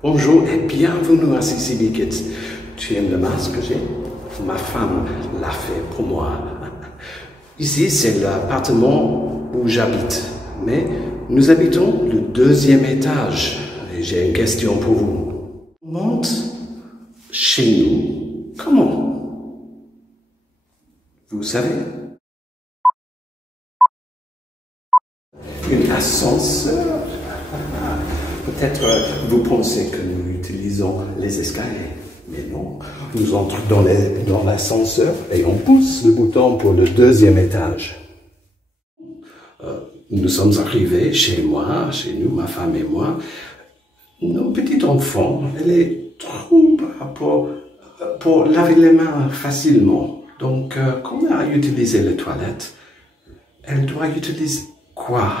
Bonjour et bienvenue à CCB Kids. Tu aimes le masque que j'ai? Ma femme l'a fait pour moi. Ici, c'est l'appartement où j'habite. Mais nous habitons le 2e étage. Et j'ai une question pour vous. On monte chez nous comment? Vous savez? Un ascenseur? Peut-être vous pensez que nous utilisons les escaliers, mais non. Nous entrons dans l'ascenseur et on pousse le bouton pour le 2e étage. Nous sommes arrivés chez nous, ma femme et moi. Nos petits enfants, elle est trop bas pour laver les mains facilement. Donc, quand on a utilisé les toilettes, elle doit utiliser quoi?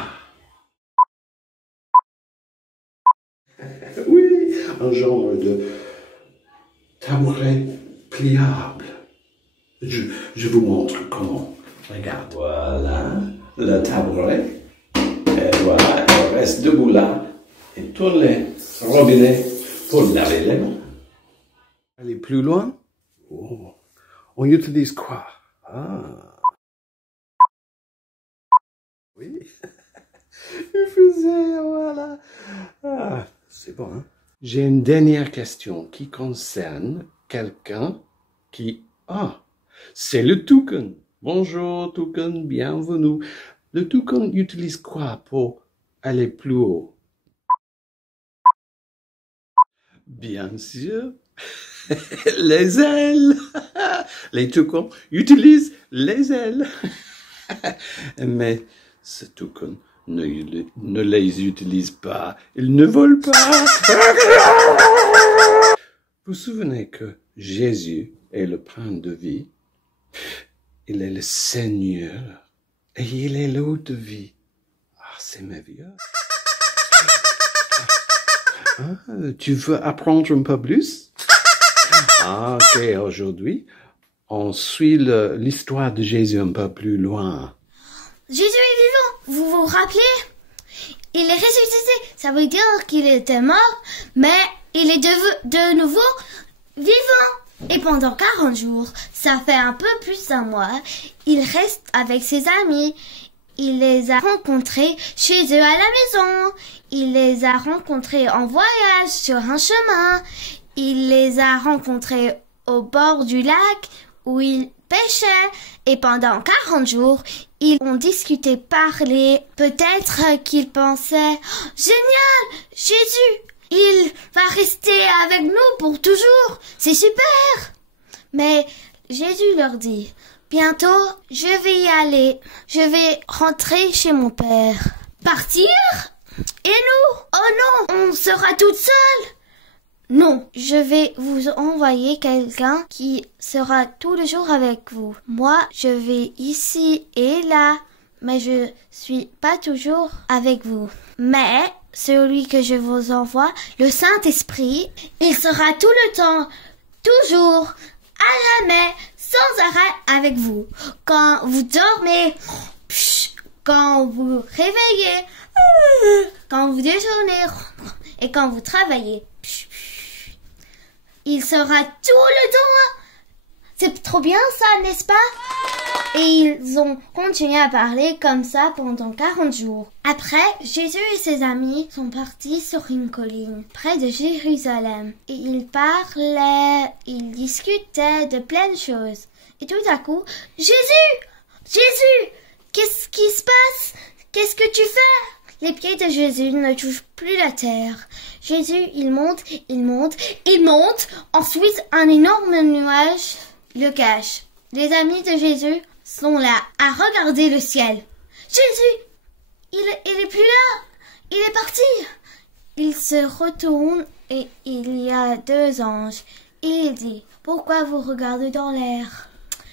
Oui, un genre de tabouret pliable. Je vous montre comment. Regarde. Voilà, le tabouret. Et voilà, elle reste debout là. Et tourne les robinets pour laver les mains. Aller plus loin. Oh. On utilise quoi? Ah. Oui. Il faisait, voilà. Ah, c'est bon, hein? J'ai une dernière question qui concerne quelqu'un qui... Ah, c'est le toucan. Bonjour, toucan, bienvenue. Le toucan utilise quoi pour aller plus haut? Bien sûr, les ailes. Les toucans utilisent les ailes. Mais ce toucan ne les utilise pas. Ils ne volent pas. Vous vous souvenez que Jésus est le pain de vie? Il est le Seigneur. Et il est l'eau de vie. Ah, c'est merveilleux. Ah, tu veux apprendre un peu plus? Ah, ok, aujourd'hui, on suit l'histoire de Jésus un peu plus loin. Jésus est vivant, vous vous rappelez? Il est ressuscité, ça veut dire qu'il était mort, mais il est de nouveau vivant. Et pendant 40 jours, ça fait un peu plus d'un mois, il reste avec ses amis. Il les a rencontrés chez eux à la maison. Il les a rencontrés en voyage sur un chemin. Il les a rencontrés au bord du lac où ils pêchaient. Et pendant 40 jours, ils ont discuté, parlé. Peut-être qu'ils pensaient « Génial! Jésus! Il va rester avec nous pour toujours! C'est super! » Mais Jésus leur dit « Bientôt, je vais y aller. Je vais rentrer chez mon père. » Partir? Et nous? Oh non, on sera toutes seules. Non, je vais vous envoyer quelqu'un qui sera tout le jour avec vous. Moi, je vais ici et là, mais je suis pas toujours avec vous. Mais celui que je vous envoie, le Saint-Esprit, il sera tout le temps, toujours, à jamais, sans arrêt avec vous. Quand vous dormez, quand vous réveillez, quand vous déjeunez et quand vous travaillez. Il sera tout le temps. C'est trop bien ça, n'est-ce pas? Et ils ont continué à parler comme ça pendant 40 jours. Après, Jésus et ses amis sont partis sur une colline près de Jérusalem. Et ils parlaient, ils discutaient de plein de choses. Et tout à coup, Jésus! Jésus! Qu'est-ce qui se passe? Qu'est-ce que tu fais? Les pieds de Jésus ne touchent plus la terre. Jésus, il monte, il monte, il monte. Ensuite, un énorme nuage le cache. Les amis de Jésus sont là à regarder le ciel. Jésus, il est plus là. Il est parti. Il se retourne et il y a 2 anges. Il dit, pourquoi vous regardez dans l'air?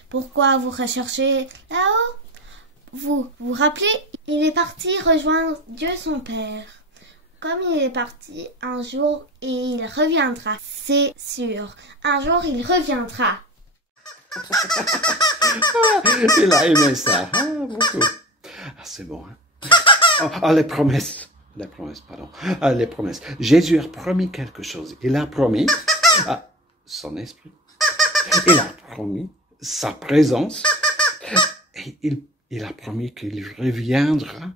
Pourquoi vous recherchez là-haut? Vous vous rappelez, il est parti rejoindre Dieu son Père. Comme il est parti un jour et il reviendra, c'est sûr. Un jour il reviendra. Il a aimé ça, beaucoup. Ah, c'est bon. Hein? Oh, les promesses. les promesses, pardon. Les promesses. Jésus a promis quelque chose. Il a promis son esprit. Il a promis sa présence. Et il a promis qu'il reviendra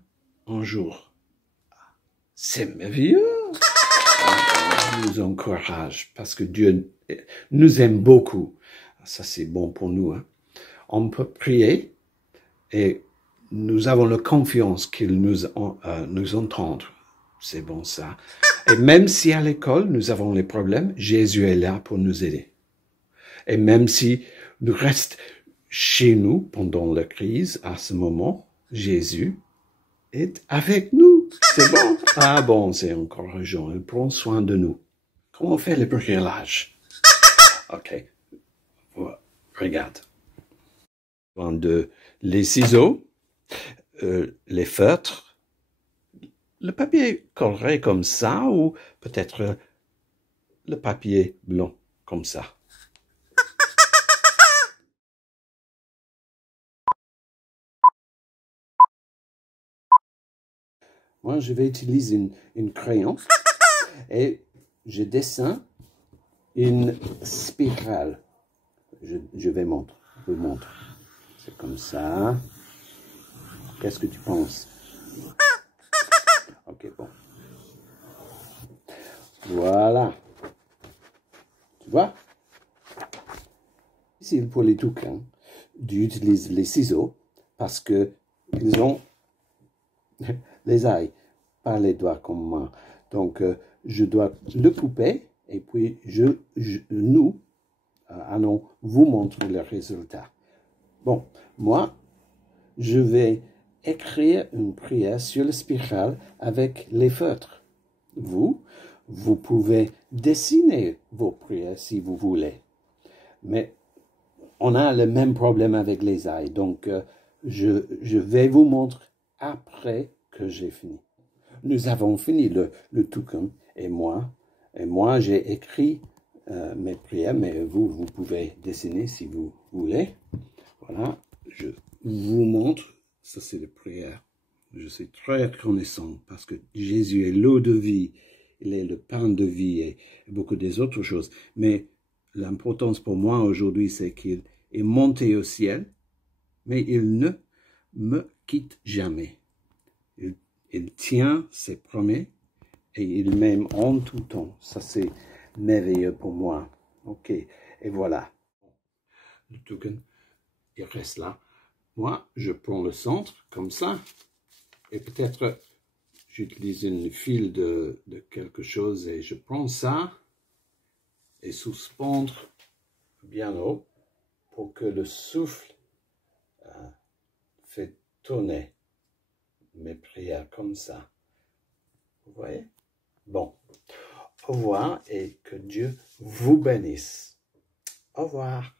un jour. C'est merveilleux. Ça nous encourage parce que Dieu nous aime beaucoup. Ça, c'est bon pour nous. Hein. On peut prier et nous avons la confiance qu'il nous entend. C'est bon ça. Et même si à l'école, nous avons les problèmes, Jésus est là pour nous aider. Et même si nous restons chez nous pendant la crise, à ce moment, Jésus est avec nous. C'est bon. Ah bon, c'est encourageant. Il prend soin de nous. Comment on fait le bricolage? Ok. Regarde. Les ciseaux, les feutres, le papier coloré comme ça ou peut-être le papier blanc comme ça. Moi, je vais utiliser une crayon et je dessine une spirale. Je vais vous montrer. C'est comme ça. Qu'est-ce que tu penses? Ok, bon. Voilà. Tu vois? C'est pour les toucans d'utiliser les ciseaux parce que ils ont les ailes, pas les doigts comme moi. Donc, je dois le couper et puis nous allons vous montrer le résultat. Bon, moi, je vais écrire une prière sur la spirale avec les feutres. Vous pouvez dessiner vos prières si vous voulez. Mais on a le même problème avec les ailes. Donc, je vais vous montrer après que j'ai fini. Nous avons fini le toucan et moi j'ai écrit mes prières, mais vous pouvez dessiner si vous voulez. Voilà, je vous montre, ça c'est la prière. Je suis très reconnaissant parce que Jésus est l'eau de vie, il est le pain de vie et beaucoup des autres choses. Mais l'importance pour moi aujourd'hui, c'est qu'il est monté au ciel, mais il ne me quitte jamais. Il tient ses promesses et il m'aime en tout temps. Ça, c'est merveilleux pour moi. Ok, et voilà. Le token, il reste là. Moi, je prends le centre comme ça. Et peut-être, j'utilise une fil de quelque chose et je prends ça et suspendre bien haut pour que le souffle fait tourner mes prières comme ça. Vous voyez? Bon. Au revoir et que Dieu vous bénisse. Au revoir.